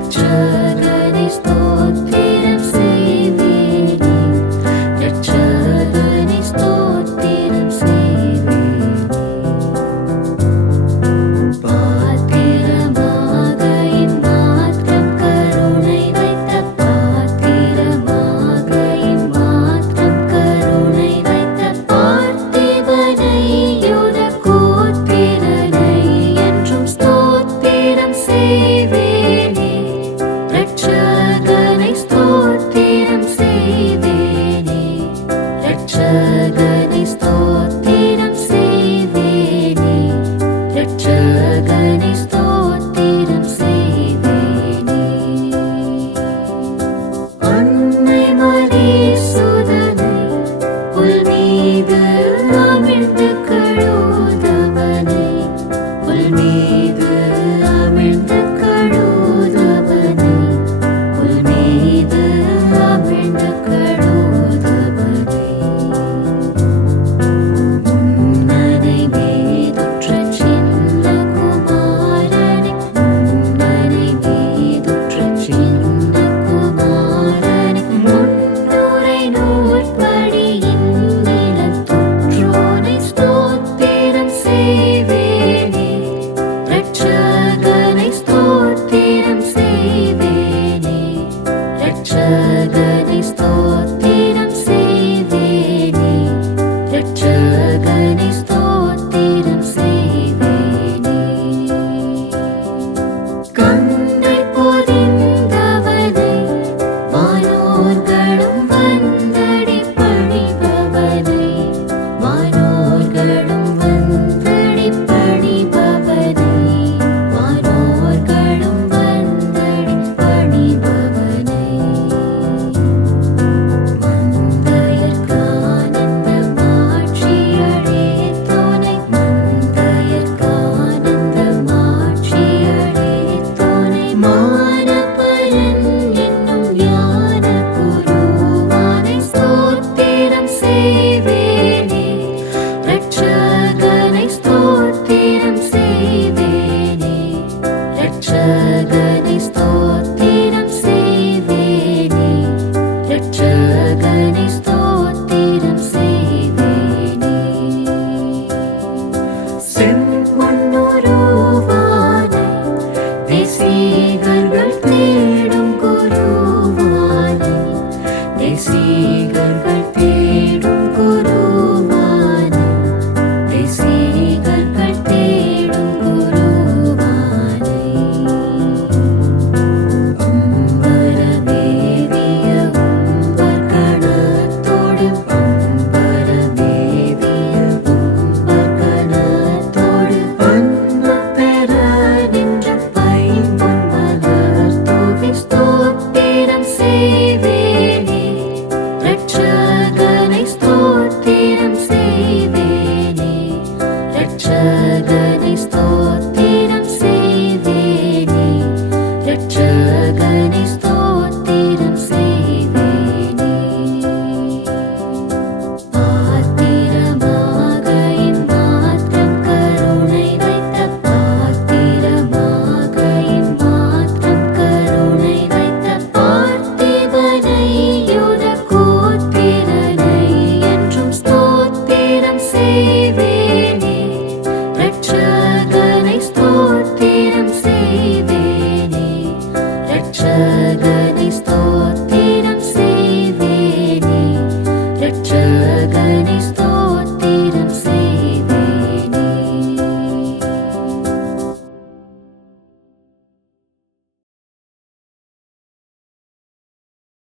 ரட்சகனை ஸ்தோத்திரம் செய்வேனே, ரட்சகனை ஸ்தோத்திரம் செய்வேனே. பாத்திரமாக இம்மாத்திரம் கருணை வைத்த, பாத்திரமாக இம்மாத்திரம் கருணை வைத்த பார்த்திபனை யூத கோத்திரனை என்றும் ஸ்தோத்திரம் செய்வேனே, ரட்சகனை ஸ்தோத்திரம் செய்வேனே, ரட்சகனை ஸ்தோத்திரம் செய்வேனே, ரட்சகனை ஸ்தோத்திரம் செய்வேனே. அன்னை மரி சுதனை புல் மீது அமிழ்ந்து கழுவுதவனை, புல் மீது அமிழ்ந்து கழுவுதவனை, புல் மீது அமிழ்ந்து கழுவுதவனை. முன்னனை மீதுற்ற சின்ன குமாரனை, முன்னனை மீதுற்ற சின்ன குமாரனை, முன்னுரை நூற்படியின் நிலத்தொற்றோனை ஸ்தோத்திரம் செய்வேனே, ரட்சகனை ஸ்தோத்திரம் செய்வேனே, ரட்சகனை ஸ்தோத்திரம் செய்வேனே, ரட்சகனை ஸ்தோத்திரம் செய்வேனே. கந்தை பொதிந்தவனை, வானோர்களும் வந்தடி பணிபவனை, வானோர்களும் வந்தடி பணிபவனை, வானோர்களும் வந்தடி பணிபவனை. மந்தையர்க்கானந்த மாட்சியளித்தோனை, மந்தையர்க்கானந்த மாட்சியளித்தோனை, மானப்பரன் என்னும் ஞான குருவானை ஸ்தோத்திரம் செய்வேனே, ரட்சகனை ஸ்தோத்திரம் செய்வேனே, ரட்சகனை ஸ்தோத்திரம் செய்வேனே, ரட்சகனை ஸ்தோத்திரம் செய்வேனே. செம்பொன்னுருவானை, தேசிகர்கள் தேடும் குருவானை, தேசிகர்கள் தேடும் குருவானை, தேசிகர்கள் தேடும் குருவானை. அம்பரமேவிய உம்பர்கணத்தோடு, அம்பரமேவிய உம்பர்கணத்தோடு, அன்பு பெற நின்ற பைம்பொன் மலர் தூவி ஸ்தோத்திரம் செய்வேனே, ரட்சகனை ஸ்தோத்திரம் செய்வேனே, ரட்சகனை ஸ்தோத்திரம் செய்வேனே, ரட்சகனை ஸ்தோத்திரம் செய்வேனே. பாத்திரமாக இம்மாத்திரம் கருணை வைத்த, பாத்திரமாக இம்மாத்திரம் கருணை வைத்த பார்த்திபனை யூத கோத்திரனை என்றும் ஸ்தோத்திரம் செய்வேனே, ரட்சகனை ஸ்தோத்திரம் செய்வேனே, ரட்சகனை ஸ்தோத்திரம்